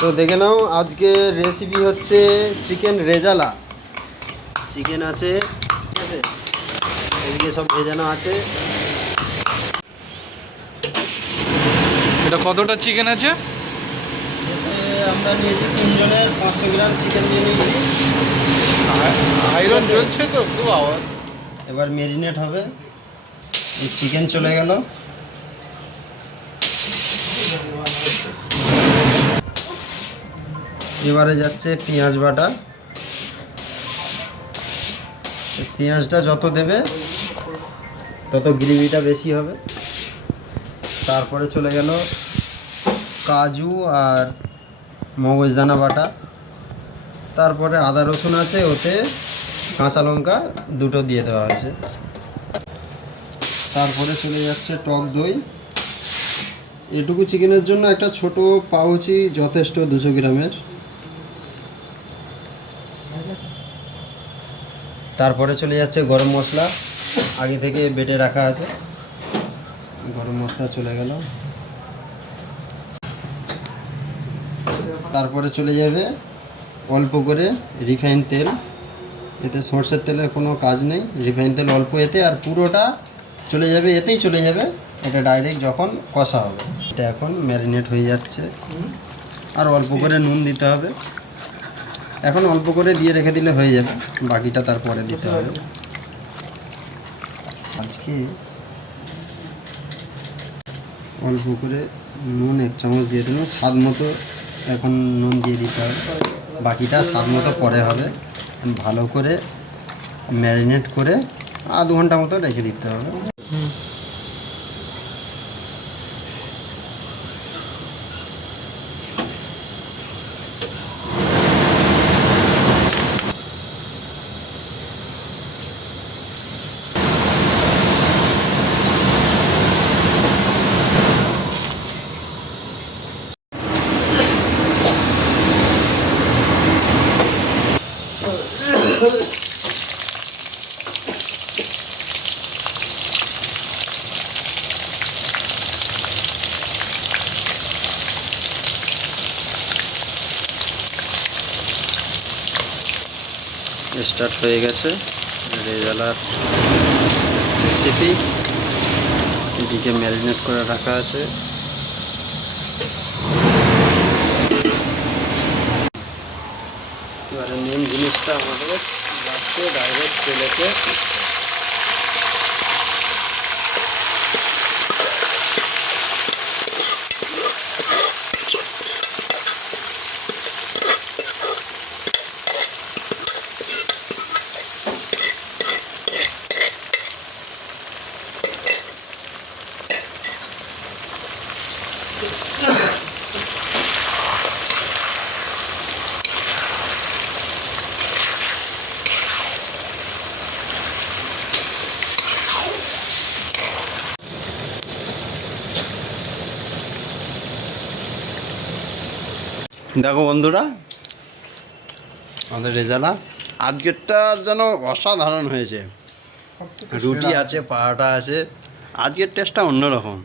তো দেখে নাও, আজকে রেসিপি হচ্ছে চিকেন রেজালা। চিকেন আছে, ঠিক আছে, এদিকে সব ভেজানো আছে। এটা কতটা চিকেন আছে? আমরা নিয়েছি 3 জনের, 500 গ্রাম চিকেন নিয়ে নিয়েছি। আয়রন জ্বলছে তো খুব আওয়াজ। এবার ম্যারিনেট হবে। এই চিকেন চলে গেল। এবারে যাচ্ছে পেঁয়াজ বাটা। পেঁয়াজটা যত দেবে তত গ্রেভিটা বেশি হবে। তারপরে চলে গেল কাজু আর মগজদানা বাটা। তারপরে আদা রসুন আছে, ওতে কাঁচা লঙ্কা দুটো দিয়ে দেওয়া হয়েছে। তারপরে চলে যাচ্ছে টক দই। এটুকু চিকেনের জন্য একটা ছোট পাউচই যথেষ্ট, 200 গ্রামের। তারপরে চলে যাচ্ছে গরম মশলা, আগে থেকে বেটে রাখা আছে। গরম মশলা চলে গেল। তারপরে চলে যাবে অল্প করে রিফাইন তেল। এতে সরষের তেলের কোনো কাজ নেই, রিফাইন তেল অল্প এতে, আর পুরোটা চলে যাবে এতেই চলে যাবে। এটা ডাইরেক্ট যখন কষা হবে। এটা এখন ম্যারিনেট হয়ে যাচ্ছে। আর অল্প করে নুন দিতে হবে। এখন অল্প করে দিয়ে রেখে দিলে হয়ে যাবে, বাকিটা তারপরে দিতে হবে। আজকে অল্প করে নুন 1 চামচ দিয়ে দেবো, স্বাদ মতো এখন নুন দিয়ে দিতে হবে, বাকিটা স্বাদ মতো পরে হবে। ভালো করে ম্যারিনেট করে আধ ঘন্টা মতো রেখে দিতে হবে। স্টার্ট হয়ে গেছে রেজালার রেসিপি। এদিকে ম্যারিনেট করে রাখা আছে। এবারে মেন জিনিসটা আমাদের লাগছে ডাইরেক্ট তেলেতে। দেখো বন্ধুরা, আমাদের রেজালা আজকেরটা যেন অসাধারণ হয়েছে। রুটি আছে, পারাটা আছে, আজকের টেস্টটা অন্যরকম।